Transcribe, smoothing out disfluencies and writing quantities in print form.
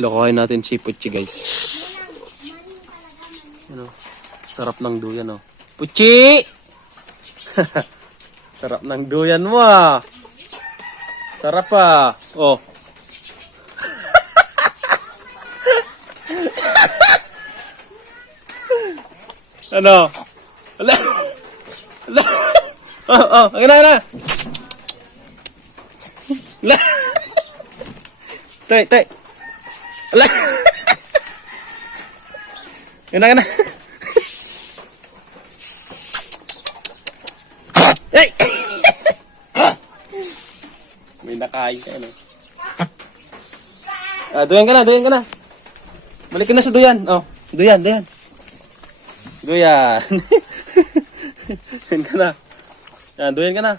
Lokohin natin si Puchi, guys. Ano? Sarap ng duyan, oh. Puchi! Sarap ng duyan mo, ah. Sarap, ah. Oh. Ano? Ala. Ala. Oh, ang na. Ala. Tay. Ala. Gana. Hey! May nakain ka, ano? Duyan ka na. Balik ka na sa duyan. Oh, duyan. Duyan ka na. Duyan ka na.